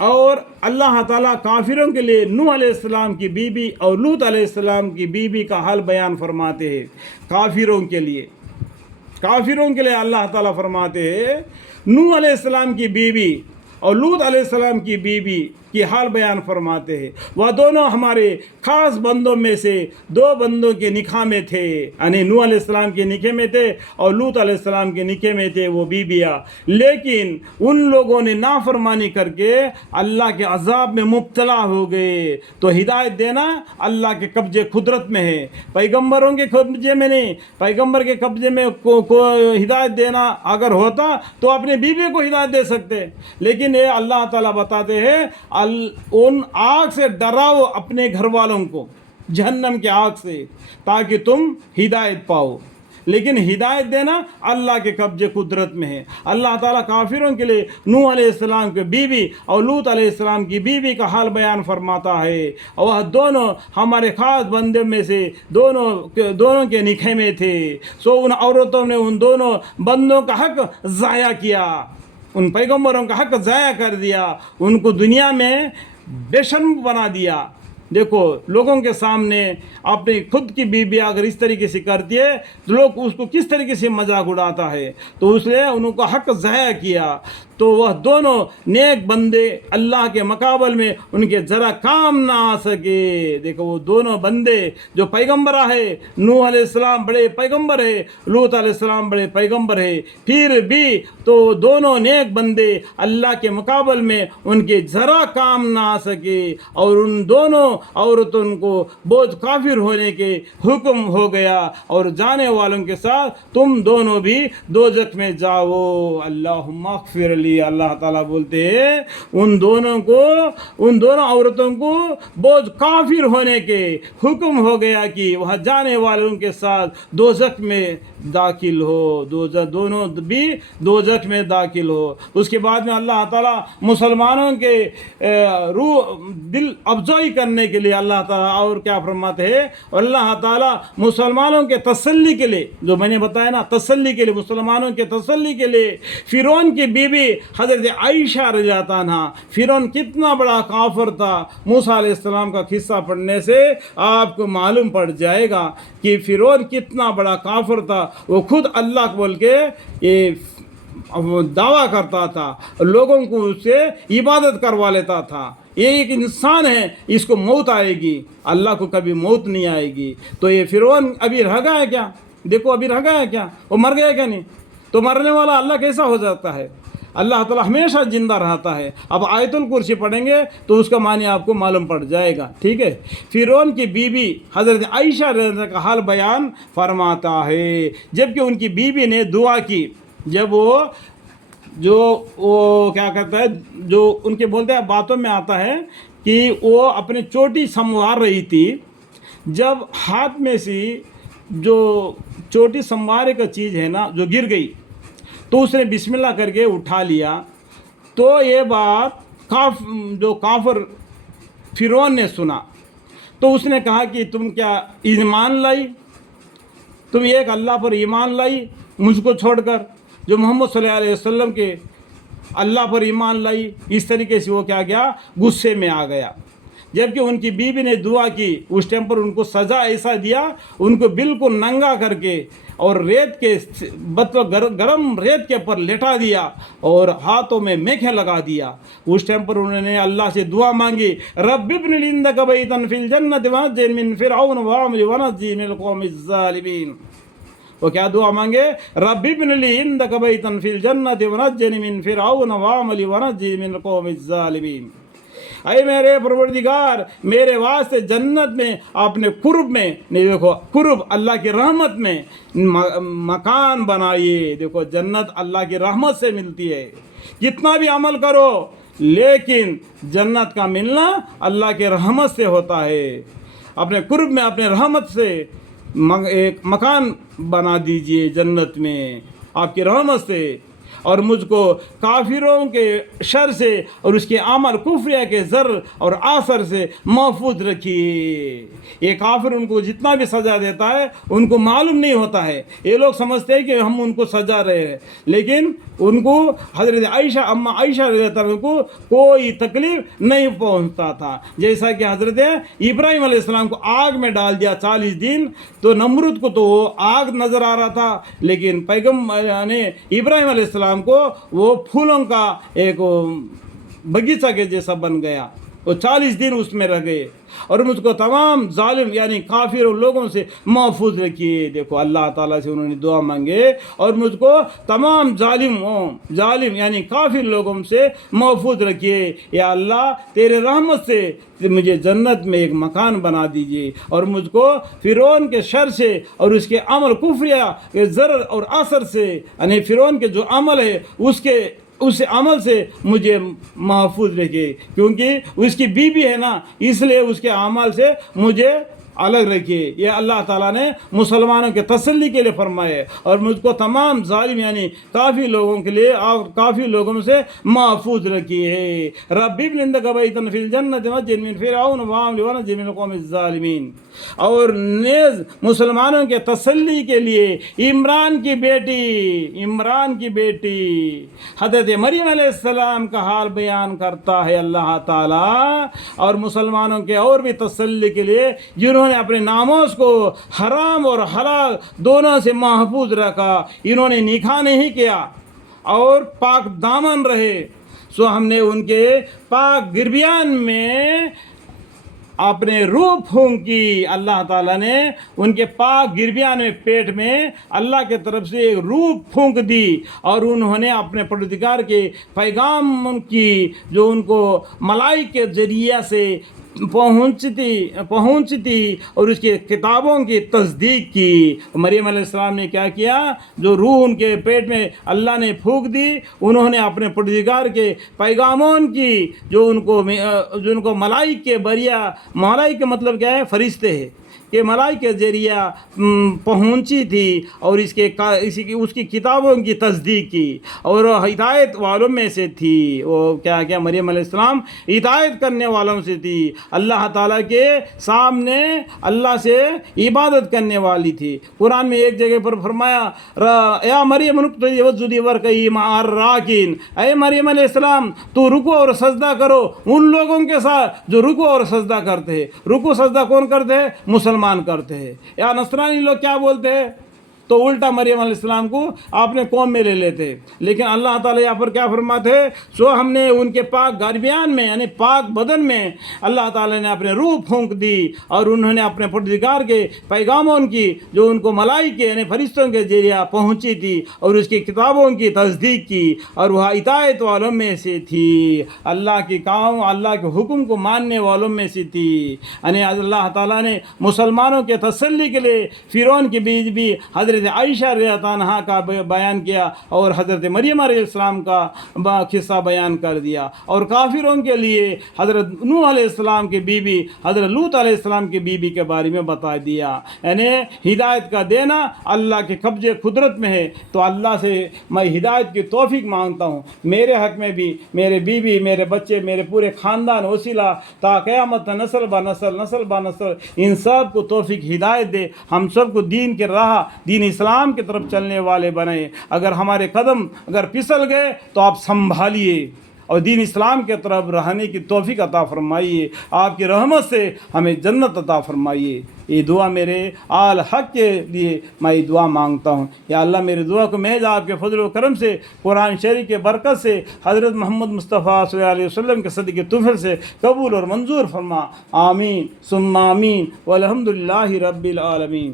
اور اللہ تعالیٰ کافروں کے لیے نوح علیہ السلام کی بیوی اور لوط علیہ السلام کی بیوی کا حال بیان فرماتے ہیں۔ کافروں کے لیے اللہ تعالیٰ فرماتے ہیں نوح علیہ السلام کی بیوی اور لوط علیہ السلام کی بیوی کی حال بیان فرماتے ہیں۔ وہ دونوں ہمارے خاص بندوں میں سے دو بندوں کے نکاح میں تھے، یعنی نوح علیہ السلام کے نکاح میں تھے اور لوط علیہ السلام کے نکاح میں تھے وہ بیویاں، لیکن ان لوگوں نے نافرمانی کر کے اللہ کے عذاب میں مبتلا ہو گئے۔ تو ہدایت دینا اللہ کے قبضے قدرت میں ہے، پیغمبروں کے قبضے میں نہیں۔ پیغمبر کے قبضے میں ہدایت دینا اگر ہوتا تو اپنے بیوی کو ہدایت دے سکتے، لیکن یہ اللہ تعالیٰ بتاتے ہیں ان آگ سے ڈراؤ اپنے گھر والوں کو، جہنم کے آگ سے، تاکہ تم ہدایت پاؤ۔ لیکن ہدایت دینا اللہ کے قبضے قدرت میں ہے۔ اللہ تعالیٰ کافروں کے لیے نوح علیہ السلام کی بیوی اور لوط علیہ السلام کی بیوی کا حال بیان فرماتا ہے، اور وہ دونوں ہمارے خاص بندے میں سے دونوں کے نکاح میں تھے۔ ان عورتوں نے ان دونوں بندوں کا حق ضائع کیا، ان پیغمبروں کا حق ضائع کر دیا، ان کو دنیا میں بے شرم بنا دیا۔ دیکھو لوگوں کے سامنے اپنی خود کی بیوی اگر اس طریقے سے کرتی ہے تو لوگ اس کو کس طریقے سے مذاق اڑاتا ہے، تو اس نے ان کا حق ضائع کیا۔ تو وہ دونوں نیک بندے اللہ کے مقابل میں ان کے ذرا کام نہ آ سکے۔ دیکھو وہ دونوں بندے جو پیغمبر ہے، نوح علیہ السلام بڑے پیغمبر ہے، لوط علیہ السلام بڑے پیغمبر ہے، پھر بھی تو دونوں نیک بندے اللہ کے مقابل میں ان کے ذرا کام نہ آ سکے، اور ان دونوں عورتوں کو بہت کافر ہونے کے حکم ہو گیا، اور جانے والوں کے ساتھ تم دونوں بھی دوزخ میں جاؤ۔ اللہم اغفر لی، اللہ تعالیٰ بولتے ہیں ان دونوں عورتوں کو بہت کافر ہونے کے حکم ہو گیا کہ وہ جانے والوں کے ساتھ دوزخ میں داخل ہو، دونوں بھی دوزخ میں داخل ہو۔ اس کے بعد میں اللہ تعالیٰ مسلمانوں کے روح دل افزائی کرنے کے لیے اللہ تعالیٰ اور کیا فرماتے ہیں، اللہ تعالیٰ مسلمانوں کے تسلی کے لیے، جو میں نے بتایا نا تسلی کے لیے، مسلمانوں کے تسلی کے لیے فرعون کی بیوی حضرت عائشہ رضی اللہ عنہ، فرعون کتنا بڑا کافر تھا، موسیٰ علیہ السلام کا قصہ پڑھنے سے آپ کو معلوم پڑ جائے گا کہ فرعون کتنا بڑا کافر تھا۔ وہ خود اللہ کو بول کے یہ دعویٰ کرتا تھا، لوگوں کو اس سے عبادت کروا لیتا تھا، یہ ایک انسان ہے، اس کو موت آئے گی، اللہ کو کبھی موت نہیں آئے گی۔ تو یہ فرعون ابھی رہ گیا ہے کیا؟ دیکھو ابھی رہ گیا ہے کیا؟ وہ مر گیا کیا نہیں؟ تو مرنے والا اللہ کیسا ہو جاتا ہے؟ اللہ تعالیٰ ہمیشہ زندہ رہتا ہے۔ اب آیت الکرسی پڑھیں گے تو اس کا معنی آپ کو معلوم پڑ جائے گا، ٹھیک ہے۔ فرعون کی بیوی حضرت عائشہ رضی اللہ عنہا کا حال بیان فرماتا ہے، جبکہ ان کی بیوی نے دعا کی، جب وہ کیا کرتا ہے، جو ان کے بولتے ہیں باتوں میں آتا ہے کہ وہ اپنی چوٹی سنوار رہی تھی، جب ہاتھ میں سے جو چوٹی سنوارے کا چیز ہے نا جو گر گئی، تو اس نے بسم اللہ کر کے اٹھا لیا۔ تو یہ بات جو کافر فرعون نے سنا، تو اس نے کہا کہ تم کیا ایمان لائی، تم ایک اللہ پر ایمان لائی مجھ کو چھوڑ کر، جو محمد صلی اللہ علیہ وسلم کے اللہ پر ایمان لائی۔ اس طریقے سے وہ کیا گیا، غصے میں آ گیا۔ جبکہ ان کی بیوی نے دعا کی، اس ٹائم پر ان کو سزا ایسا دیا، ان کو بالکل ننگا کر کے اور ریت کے گرم ریت کے پر لٹا دیا اور ہاتھوں میں میخیں لگا دیا۔ اس ٹائم پر انہوں نے اللہ سے دعا مانگی، رب ابن لی عندک بیتا فی الجنۃ ونجنی من فرعون وعملی ونجنی من القوم الظالمین۔ وہ کیا دعا مانگے، رب ابن لی عندک بیتا فی الجنۃ ونجنی من فرعون وعملی ونجنی من القوم الظالمین۔ اے میرے پروردگار، میرے واسطے جنت میں اپنے قرب میں، دیکھو قرب اللہ کی رحمت میں مکان بنائیے۔ دیکھو جنت اللہ کی رحمت سے ملتی ہے، کتنا بھی عمل کرو لیکن جنت کا ملنا اللہ کے رحمت سے ہوتا ہے۔ اپنے قرب میں اپنے رحمت سے ایک مکان بنا دیجئے جنت میں، آپ کی رحمت سے۔ اور مجھ کو کافروں کے شر سے اور اس کے عمل کفریہ کے زر اور آثر سے محفوظ رکھیے۔ یہ کافر ان کو جتنا بھی سزا دیتا ہے ان کو معلوم نہیں ہوتا ہے، یہ لوگ سمجھتے ہیں کہ ہم ان کو سزا رہے ہیں، لیکن ان کو حضرت عائشہ اما عائشہ رضی اللہ عنہ کو کوئی تکلیف نہیں پہنچتا تھا۔ جیسا کہ حضرت ابراہیم علیہ السلام کو آگ میں ڈال دیا 40 دن، تو نمرود کو تو وہ آگ نظر آ رہا تھا، لیکن پیغمبر نے ابراہیم علیہ السلام کو وہ پھولوں کا ایک بغیچہ کے جیسا بن گیا، وہ 40 دن اس میں رہ گئے۔ اور مجھ کو تمام ظالم یعنی کافر لوگوں سے محفوظ رکھیے۔ دیکھو اللہ تعالیٰ سے انہوں نے دعا مانگے، اور مجھ کو تمام ظالم یعنی کافر لوگوں سے محفوظ رکھیے۔ یا اللہ تیرے رحمت سے مجھے جنت میں ایک مکان بنا دیجیے، اور مجھ کو فرعون کے شر سے اور اس کے عمل کفریہ کے ضرر اور اثر سے، یعنی فرعون کے جو عمل ہے اس عمل سے مجھے محفوظ رکھے، کیونکہ اس کی بیوی ہے نا، اس لیے اس کے عمل سے مجھے الگ رکھیے۔ یہ اللہ تعالیٰ نے مسلمانوں کے تسلی کے لیے فرمائے، اور مجھ کو تمام ظالم یعنی کافی لوگوں کے لیے اور کافی لوگوں سے محفوظ رکھیے۔ رب ابن لك بيتا في الجنة ونجني من فرعون وعمله ونجني من القوم الظالمین۔ اور نیز مسلمانوں کے تسلی کے لیے عمران کی بیٹی حضرت مریم علیہ السلام کا حال بیان کرتا ہے اللہ تعالیٰ، اور مسلمانوں کے اور بھی تسلی کے لیے جنہوں نے اپنے ناموز کو حرام اور حلال دونوں سے محفوظ رکھا، انہوں نے نکاح نہیں کیا اور پاک دامن رہے، سو ہم نے ان کے پاک گربیان میں اپنے روح پھونکی۔ اللہ تعالیٰ نے ان کے پاک گربیان میں پیٹ میں اللہ کے طرف سے ایک روح پھونک دی، اور انہوں نے اپنے پروردگار کے پیغام کی جو ان کو ملائکہ کے ذریعہ سے پہنچتی اور اس کی کتابوں کی تصدیق کی۔ مریم علیہ السلام نے کیا کیا؟ جو روح ان کے پیٹ میں اللہ نے پھونک دی، انہوں نے اپنے پروردگار کے پیغاموں کی جو ان کو ملائکہ ملائکہ مطلب کیا ہے؟ فرشتے ہیں کہ ملائکہ کے ذریعہ پہنچی تھی، اور اس کی کتابوں کی تصدیق کی، اور ہدایت والوں میں سے تھی۔ وہ کیا مریم علیہ السلام ہدایت کرنے والوں سے تھی، اللہ تعالیٰ کے سامنے اللہ سے عبادت کرنے والی تھی۔ قرآن میں ایک جگہ پر فرمایا یا مریم اقنتی واسجدی وارکعی مع الراکعین، اے مریم علیہ السلام تو رکو اور سجدہ کرو ان لوگوں کے ساتھ جو رکو اور سجدہ کرتے ہیں۔ رکو سجدہ کون کرتے ہیں؟ مسلمان کرتے ہیں۔ یا نصرانی لوگ کیا بولتے ہیں؟ تو الٹا مریم علیہ السلام کو اپنے قوم میں لے لیتے، لیکن اللہ تعالیٰ یہاں پر کیا فرماتے ہیں؟ سو ہم نے ان کے پاک گربیان میں یعنی پاک بدن میں اللہ تعالیٰ نے اپنے روح پھونک دی، اور انہوں نے اپنے پروردگار کے پیغاموں کی جو ان کو ملائکہ یعنی فرشتوں کے ذریعہ پہنچی تھی اور اس کی کتابوں کی تصدیق کی، اور وہ اطاعت والوں میں سے تھی، اللہ کے کام اللہ کے حکم کو ماننے والوں میں سے تھی۔ یعنی اللہ تعالیٰ نے مسلمانوں کے تسلی کے لیے فرعون کی بیوی حضرت عائشہ رضی اللہ عنہا کا بیان کیا، اور حضرت مریم علیہ السلام کا قصہ بیان کر دیا، اور کافروں کے لیے حضرت نوح علیہ السلام کی بیوی حضرت لوط علیہ السلام کی بیوی کے بارے میں بتا دیا۔ یعنی ہدایت کا دینا اللہ کے قبضے قدرت میں ہے، تو اللہ سے میں ہدایت کی توفیق مانگتا ہوں، میرے حق میں بھی میرے بیوی، میرے بچے، میرے پورے خاندان وسیلہ تا قیامت نسل با نسل ان سب کو توفیق ہدایت دے، ہم سب کو دین کے راہ دین اسلام کی طرف چلنے والے بنائے۔ اگر ہمارے قدم پھسل گئے تو آپ سنبھالیے اور دین اسلام کے طرف رہنے کی توفیق عطا فرمائیے، آپ کی رحمت سے ہمیں جنت عطا فرمائیے۔ یہ دعا میرے آل حق کے لیے میں یہ دعا مانگتا ہوں۔ یا اللہ میرے دعا کو محض آپ کے فضل و کرم سے، قرآن شریف کے برکت سے، حضرت محمد مصطفیٰ صلی اللہ علیہ وسلم کے صدقے طفل سے قبول اور منظور فرما، آمین ثم آمین، والحمد للہ رب العالمین۔